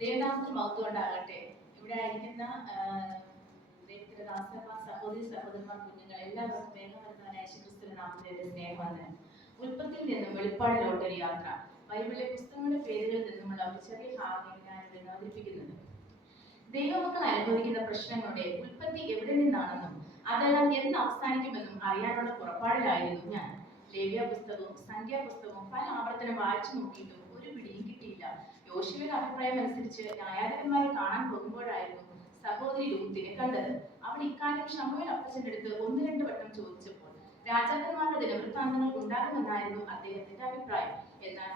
ദേവനാമത്തിൽ മഹത്വം ഉണ്ടാകട്ടെ. ഇവിടെ ആയിരിക്കുന്ന ദൈവത്തിന്റെ ദാസന്മാർ, സഹോദരി സഹോദരന്മാർ, കുഞ്ഞുങ്ങൾ എല്ലാവർക്കും വേഗമരുന്നവനായ യേശുക്രിസ്തുവിന്റെ നാമത്തിലെ സ്നേഹവന്ദനം. ഉൽപ്പത്തിയിൽ നിന്നും വെളിപ്പാടിലോട്ടൊരു യാത്ര. ബൈബിളിലെ പുസ്തകങ്ങളുടെ പേരുകളിൽ നിന്നുമുള്ള ഒരു ചെറിയ ഭാഗം ഞാൻ ഇവിടെ അവതരിപ്പിക്കുന്നത്. ദൈവമക്കൾ അനുഭവിക്കുന്ന പ്രശ്നങ്ങളുടെ ഉൽപ്പത്തി എവിടെ നിന്നാണെന്നും അതെല്ലാം എന്ന് അവസാനിക്കുമെന്നും അറിയാനുള്ള പുറപ്പാടിലായിരുന്നു ഞാൻ. ലേവ്യ പുസ്തകവും സംഖ്യാപുസ്തകവും പല ആവർത്തനം വായിച്ചു നോക്കിയിട്ടും ഒരു പിടിയും കിട്ടിയില്ല. യോശുവയുടെ അഭിപ്രായം അനുസരിച്ച് ന്യായാധിപന്മാരെ കാണാൻ പോകുമ്പോഴായിരുന്നു സഹോദരി രൂത്തിനെ കണ്ടത്. അവൾ ഇക്കാര്യം ശമൂവേൽ അപ്പച്ചന്റെ അടുത്ത് 1-2 വട്ടം ചോദിച്ചപ്പോൾ രാജാക്കന്മാരുടെ ദിനവൃത്താന്തങ്ങൾ ഉണ്ടാകുമെന്നായിരുന്നു അദ്ദേഹത്തിന്റെ അഭിപ്രായം. എന്നാൽ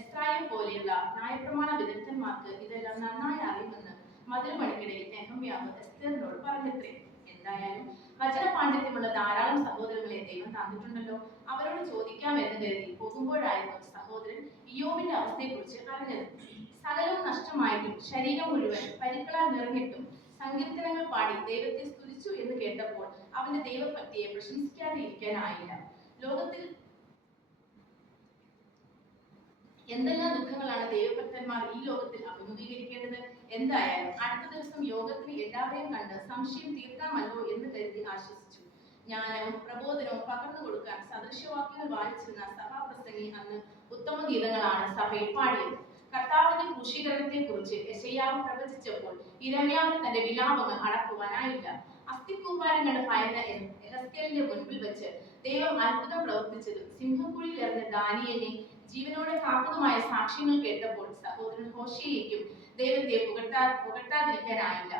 എസ്രായേൽ പോലെയുള്ള ന്യായപ്രമാണ വിദഗ്ധന്മാർക്ക് ഇതെല്ലാം നന്നായി അറിയുമെന്ന് മധുരമണിക്കിടയിൽ നെഹമ്യാവ് എസ്തേറിനോട് പറഞ്ഞത്രേ. എന്തായാലും വചന പാണ്ഡിത്യമുള്ള ധാരാളം സഹോദരങ്ങളെ ദൈവം തന്നിട്ടുണ്ടല്ലോ, അവരോട് ചോദിക്കാമെന്ന് കരുതി പോകുമ്പോഴായിരുന്നു സഹോദരൻ ഇയ്യോബിന്റെ അവസ്ഥയെക്കുറിച്ച് അറിഞ്ഞത്. സകലവും നഷ്ടമായിട്ടും ശരീരം മുഴുവൻ പരിക്കളാൽ നിറഞ്ഞിട്ടും സങ്കീർത്തനങ്ങൾ പാടി ദൈവത്തെ സ്തുതിച്ചു എന്ന് കേട്ടപ്പോൾ അവന്റെ ദൈവഭക്തിയെ പ്രശംസിക്കാതെ ഇരിക്കാനായില്ല. ലോകത്തിൽ എന്തെല്ലാം ദുഃഖങ്ങളാണ് ദൈവഭക്തന്മാർ ഈ ലോകത്തിൽ അഭിമുഖീകരിക്കേണ്ടത്. എന്തായാലും അടുത്ത ദിവസം യോഗത്തിന് എല്ലാവരെയും കണ്ട് സംശയം തീർക്കാമല്ലോ എന്ന് കരുതി ആശ്വസിച്ചു. ജ്ഞാനവും പ്രബോധനവും പകർന്നു കൊടുക്കാൻ സദൃശവാക്യങ്ങൾ വായിച്ചിരുന്ന സഭാപ്രസംഗി അന്ന് ഉത്തമ ഗീതങ്ങളാണ് സഭയിൽ പാടിയത്. കർത്താവിന്റെ ക്രൂശീകരണത്തെ കുറിച്ച് യെശയ്യാവ് പ്രവചിച്ചപ്പോൾ യിരെമ്യാവിന് തന്റെ വിലാപങ്ങൾ അടക്കുവാനായില്ല. അസ്ഥികൂമ്പാരങ്ങളുടെ ഭയന്ന എഹെസ്കേലിന്റെ മുൻപിൽ വെച്ച് ദൈവം അത്ഭുതം പ്രവർത്തിച്ചതും സിംഹക്കുഴിയിൽ എറിഞ്ഞ ദാനിയേലിനെ ജീവനോടെ കാത്തതുമായ സാക്ഷ്യങ്ങൾ കേട്ടപ്പോൾ സഹോദരൻ ഹോശേയയ്ക്കും ദൈവത്തെ പുകഴ്ത്താതിരിക്കാനായില്ല.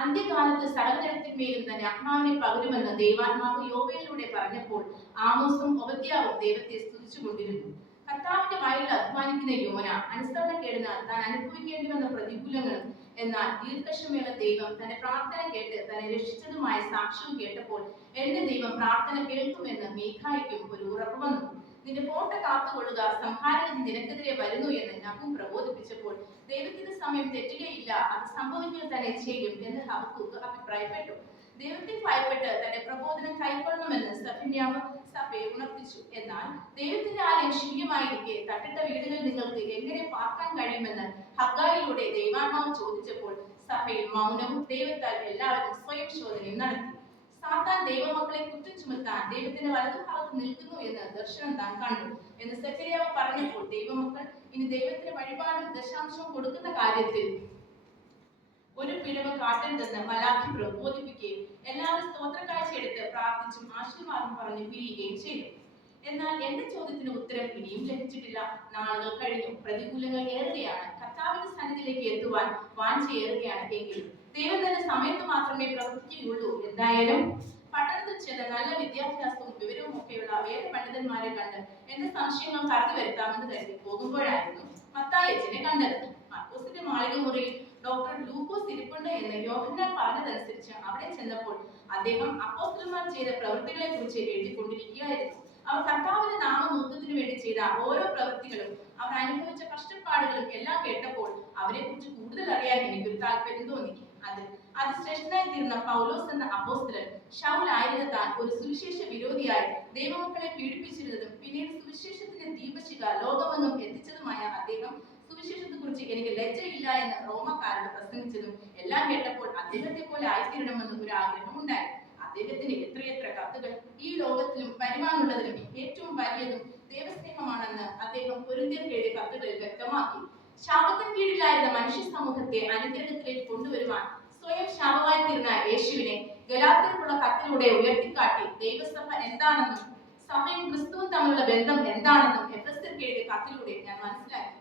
അന്ത്യകാലത്ത് സകലജനത്തിന്മേലും തന്റെ ആത്മാവിനെ പകരുമെന്ന് ദൈവാത്മാവ് യോവേലിലൂടെ പറഞ്ഞപ്പോൾ ആമോസും ഒബദ്യാവും ദൈവത്തെ സ്തുതിച്ചുകൊണ്ടിരുന്നു. കർത്താവിന്റെ വായിൽ അധ്വാനിക്കുന്ന യോന അനുസരണക്കേടിനാൽ താൻ അനുഭവിക്കേണ്ടി വന്ന പ്രതികൂലങ്ങളും എന്നാൽ ദീർഘക്ഷമയുള്ള ദൈവം തന്റെ പ്രാർത്ഥന കേട്ട് തന്നെ രക്ഷിച്ചതുമായ സാക്ഷ്യവും കേട്ടപ്പോൾ എന്റെ ദൈവം പ്രാർത്ഥന കേൾക്കുമെന്ന് മീഖായിക്കും ഒരു ഉറപ്പ് വന്നു. നിന്റെ കോട്ട കാത്തുകൊള്ളുക, സംഹാരകൻ നിനക്കെതിരെ വരുന്നു എന്ന് നഹൂം പ്രബോധിപ്പിച്ചപ്പോൾ ദൈവത്തിന്റെ സമയം തെറ്റുകയില്ല, അത് സംഭവിക്കുക തന്നെ ചെയ്യും എന്ന് ഹബക്കൂക്ക് അഭിപ്രായപ്പെട്ടു. ദൈവത്തെ ഭയപ്പെട്ട് തന്റെ പ്രബോധനം കൈക്കൊള്ളണമെന്ന് സഫന്യാവ് സഭയെ ഉണർത്തിച്ചു. എന്നാൽ ദൈവത്തിന്റെ ആലയം ശൂന്യമായിരിക്കെ തട്ടിട്ട വീടുകളിൽ നിങ്ങൾക്ക് എങ്ങനെ പാർക്കാൻ കഴിയുമെന്ന് ഹഗ്ഗായിലൂടെ ദൈവാത്മാവ് ചോദിച്ചപ്പോൾ സഭയിൽ മൗനവും ദൈവത്താൽ എല്ലാവരും സ്വയം ശോധനയും നടത്തി. സാത്താൻ ദൈവമക്കളെ കുറ്റം ചുമത്താൻ ദൈവത്തിന്റെ വലതുഭാഗത്ത് നിൽക്കുന്നു എന്ന് ദർശനം താൻ കണ്ടു എന്ന് സെഖര്യാവ് പറഞ്ഞപ്പോൾ ദൈവമക്കൾ ഇനി ദൈവത്തിന് വഴിപാടും ദശാംശവും കൊടുക്കുന്ന കാര്യത്തിൽ ഒരു പിഴവ് കാട്ടരുതെന്ന് മലാഖി പ്രബോധിപ്പിക്കുകയും എല്ലാവരും സ്തോത്രക്കാഴ്ച എടുത്ത് പ്രാർത്ഥിച്ചും ആശീർവാദം പറഞ്ഞു പിരിയുകയും ചെയ്തു. എന്നാൽ എന്റെ ചോദ്യത്തിന് ഉത്തരം ഇനിയും ലഭിച്ചിട്ടില്ല. നാളുകൾ കഴിഞ്ഞു, പ്രതികൂലങ്ങൾ ഏറുകയാണ്, കർത്താവിന്റെ സന്നിധിയിലേക്ക് എത്തുവാൻ വാഞ്ചയേറുകയാണ്. എങ്കിലും ദൈവം തന്റെ സമയത്ത് മാത്രമേ പ്രവർത്തിക്കുകയുള്ളൂ. എന്തായാലും പട്ടണത്തിൽ ചെന്ന് നല്ല വിദ്യാഭ്യാസവും വിവരവും ഒക്കെയുള്ള വേറെ പണ്ഡിതന്മാരെ കണ്ട് എന്റെ സംശയങ്ങൾ കടന്നു വരുത്താമെന്ന് കരുതി പോകുമ്പോഴായിരുന്നു മത്തായിയെ കണ്ടത്. മാർക്കോസിന്റെ മാളിക മുറിയിൽ ഡോക്ടർ ലൂക്കോസ് ഇരിപ്പുണ്ട് എന്ന് യോഹന്നാൻ പറഞ്ഞതനുസരിച്ച് അവിടെ ചെന്നപ്പോൾ അദ്ദേഹം അപ്പോസ്തലന്മാർ ചെയ്ത പ്രവൃത്തികളെ കുറിച്ച് എഴുതിക്കൊണ്ടിരിക്കുകയായിരുന്നു. അവർ കർത്താവിന്റെ നാമമഹത്വത്തിന് വേണ്ടി ചെയ്ത ഓരോ പ്രവൃത്തികളും അവർ അനുഭവിച്ച കഷ്ടപ്പാടുകളും എല്ലാം കേട്ടപ്പോൾ അവരെ കുറിച്ച് കൂടുതൽ അറിയാൻ എനിക്കൊരു താല്പര്യം തോന്നി. അതിശ്രേഷ്ഠനായി തീർന്ന പൗലോസ് എന്ന അപ്പോസ്തലൻ ശൗൽ ആയിരുന്ന താൻ ഒരു സുവിശേഷ വിരോധിയായി ദൈവമക്കളെ പീഡിപ്പിച്ചിരുന്നതും പിന്നീട് സുവിശേഷത്തിന്റെ ദീപശിഖ ലോകമെങ്ങും എത്തിച്ചതുമായ അദ്ദേഹം സുവിശേഷത്തെ കുറിച്ച് എനിക്ക് ലജ്ജയില്ല എന്ന് റോമക്കാരോട് പ്രസംഗിച്ചതും എല്ലാം കേട്ടപ്പോൾ അദ്ദേഹത്തെ പോലെ ആയിത്തീരണമെന്ന് ഒരു ആഗ്രഹം ഉണ്ടായി. അദ്ദേഹത്തിന് എത്രയെത്ര കത്തുകൾ ഈ ലോകത്തിലും വരുവാനുള്ളതിലും ഏറ്റവും വലിയതും ദൈവസ്നേഹമാണെന്ന് അദ്ദേഹം കൊരിന്ത്യർക്ക് എഴുതിയ കത്തുകളിൽ വ്യക്തമാക്കി. ശാപത്തിന് കീഴിലായിരുന്ന മനുഷ്യ സമൂഹത്തെ അനുഗ്രഹത്തിലേക്ക് കൊണ്ടുവരുവാൻ സ്വയം ശാപമായി തീർന്ന യേശുവിനെ ഗലാത്യർക്കുള്ള കത്തിലൂടെ ഉയർത്തിക്കാട്ടി ദൈവസഭ എന്താണെന്നും സഭയും ക്രിസ്തുവും തമ്മിലുള്ള ബന്ധം എന്താണെന്നും എഫെസ്യർക്ക് എഴുതിയ കത്തിലൂടെ ഞാൻ മനസ്സിലാക്കി.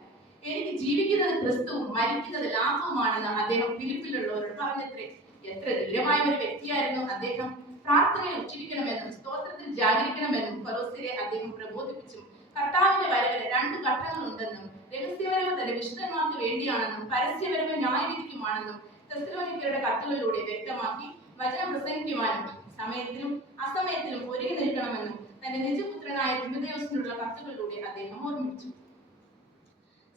എനിക്ക് ജീവിക്കുന്നത് ക്രിസ്തുവും മരിക്കുന്നത് ലാഭവുമാണെന്ന് അദ്ദേഹം ഫിലിപ്പിലുള്ളവരോട് പറഞ്ഞത്രേ. എത്ര ധീരമായ ഒരു വ്യക്തിയായിരുന്നു അദ്ദേഹം. പ്രാർത്ഥനയിൽ ഉച്ചരിക്കണമെന്നും സ്തോത്രത്തിൽ ജാഗരിക്കണമെന്നും ഫറോസിനെ അദ്ദേഹം പ്രബോധിപ്പിച്ചു. കർത്താവിന്റെ വരവിന് 2 ഘട്ടങ്ങളുണ്ടെന്നും രഹസ്യവരവ് തന്റെ വിശുദ്ധന്മാർക്ക് വേണ്ടിയാണെന്നും പരസ്യവരവ് ന്യായവിധിക്കുമാണെന്നും തെസ്സലോനിക്കരുടെ കത്തുകളിലൂടെ വ്യക്തമാക്കി വചനം പ്രസംഗിക്കുവാനും സമയത്തിലും അസമയത്തിലും ഒരുങ്ങി നിൽക്കണമെന്നും തന്റെ നിജപുത്രനായ തിമോഥെയോസിനുള്ള കത്തുകളിലൂടെ അദ്ദേഹം ഓർമ്മിപ്പിച്ചു.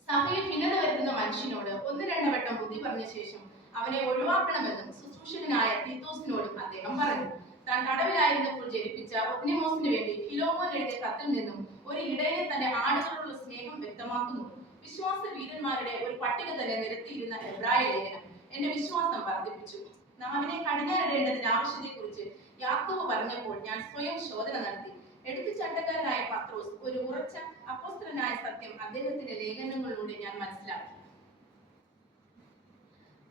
സഭയിൽ ഭിന്നത വരുത്തുന്ന മനുഷ്യനോട് 1-2 വട്ടം ബുദ്ധി പറഞ്ഞ ശേഷം അവനെ ഒഴിവാക്കണമെന്നും ശുശ്രൂഷകനായ തീത്തോസിനോടും അദ്ദേഹം പറഞ്ഞു. താൻ തടവിലായിരുന്നപ്പോൾ ജനിപ്പിച്ച ഒപ്നിമോസിന് വേണ്ടി ഫിലോമോൻ എഴുതിയ കത്തിൽ നിന്നും ഒരു ഇടയനെ തന്റെ ആടുകളോടുള്ള സ്നേഹം വ്യക്തമാക്കുന്നു. വിശ്വാസ വീരന്മാരുടെ ഒരു പട്ടിക തന്നെ നിരത്തിയിരുന്ന എബ്രായ ലേഖനം എന്റെ വിശ്വാസം വർദ്ധിപ്പിച്ചു. നാം അവനെ കടിഞ്ഞാനിടേണ്ടതിന്റെ ആവശ്യത്തെക്കുറിച്ച് യാക്കോബ് പറഞ്ഞപ്പോൾ ഞാൻ സ്വയം ശോധന നടത്തി. എടുത്തുചാട്ടക്കാരനായ പത്രോസ് ഒരു ഉറച്ച അപ്പോസ്തലനായ സത്യം അദ്ദേഹത്തിന്റെ ലേഖനങ്ങളിലൂടെ ഞാൻ മനസ്സിലാക്കി.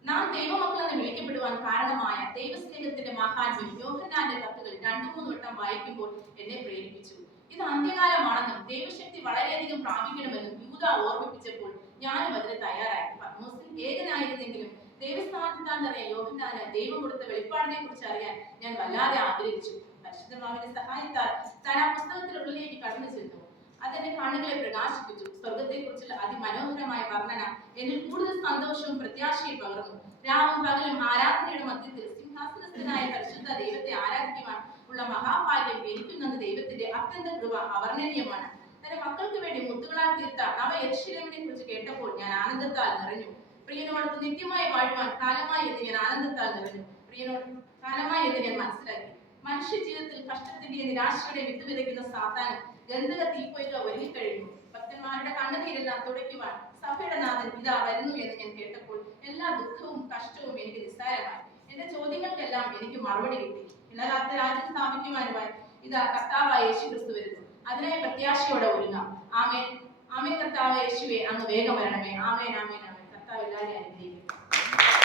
നാം ദൈവമക്കളെന്ന് വിളിക്കപ്പെടുവാൻ കാരണമായ ദൈവസ്നേഹത്തിന്റെ മഹാത്മ്യം യോഹന്നാന്റെ കത്തുകൾ 2-3 വട്ടം വായിക്കുമ്പോൾ എന്നെ പ്രേരിപ്പിച്ചു. ഇത് അന്ത്യകാലമാണെന്നും ദൈവശക്തി വളരെയധികം പ്രാപിക്കണമെന്നും യൂദ ഓർമ്മിപ്പിച്ചപ്പോൾ ഞാനും അതിന് തയ്യാറായി. പത്മോസിൽ ഏകനായിരുന്നെങ്കിലും ദൈവസ്ഥാനത്താൻ നിറയെ യോഹന്നാന് ദൈവം കൊടുത്ത വെളിപ്പാടിനെ കുറിച്ച് അറിയാൻ ഞാൻ വല്ലാതെ ആഗ്രഹിച്ചു. പരിശുദ്ധമാവിന്റെ സഹായത്താൽ താൻ ആ പുസ്തകത്തിനുള്ളിലേക്ക് കടന്നു ചെന്നു. അതെന്റെ കണ്ണുകളെ പ്രകാശിപ്പിച്ചു. സ്വർഗത്തെ കുറിച്ചുള്ള അതിമനോഹരമായ വർണ്ണന എന്നിൽ കൂടുതൽ സന്തോഷവും പ്രത്യാശയും പകർന്നു. രാവും പകലും ആരാധനയുടെ മധ്യത്തിൽ സിംഹാസനസ്ഥനായ പരിശുദ്ധ ദൈവത്തെ ആരാധിക്കുവാൻ ഉള്ള മഹാഭാഗ്യം എനിക്കും തന്ന ദൈവത്തിന്റെ അത്യന്ത കൃപ അവർണ്ണനീയമാണ്. തന്റെ മക്കൾക്ക് വേണ്ടി മുത്തുകളാൽ തീർത്ത നവ യെരൂശലേമിനെ കുറിച്ച് കേട്ടപ്പോൾ ഞാൻ ആനന്ദത്താൽ നിറഞ്ഞു. പ്രിയനോടൊത്ത് നിത്യമായി വാഴുവാൻ കാലമായി എന്ന് ഞാൻ ആനന്ദത്താൽ നിറഞ്ഞു. പ്രിയനോട് കാലമായി എന്ന് ഞാൻ മനസ്സിലാക്കി. മനുഷ്യ ജീവിതത്തിൽ കഷ്ടത്തിന്റെ നിരാശയുടെ വിത്ത് വിതയ്ക്കുന്ന സാത്താൻ ഗന്ധക തീപ്പൊയ്ക ഒരുങ്ങിക്കഴിഞ്ഞു. ഭക്തന്മാരുടെ കണ്ണുനീരെല്ലാം തുടയ്ക്കുവാൻ സഭയുടെ നാഥൻ ഇതാ വരുന്നു എന്ന് ഞാൻ കേട്ടപ്പോൾ എല്ലാ ദുഃഖവും കഷ്ടവും എനിക്ക് നിസ്സാരമായി. എന്റെ ചോദ്യങ്ങൾക്കെല്ലാം എനിക്ക് മറുപടി കിട്ടി. ഇളകാത്ത രാജ്യം സ്ഥാപിക്കുവാനുമായി ഇതാ കർത്താവായ യേശു ക്രിസ്തു വരുന്നു. അതിനായി പ്രത്യാശയോടെ ഒരുങ്ങാം. ആമേൻ ആമേൻ. കർത്താവായ യേശുവേ, അങ്ങ് വേഗം വരണമേ. ആമേൻ ആമേൻ ആമേൻ. കർത്താവ് എല്ലാവരെയും അനുഗ്രഹിക്കട്ടെ.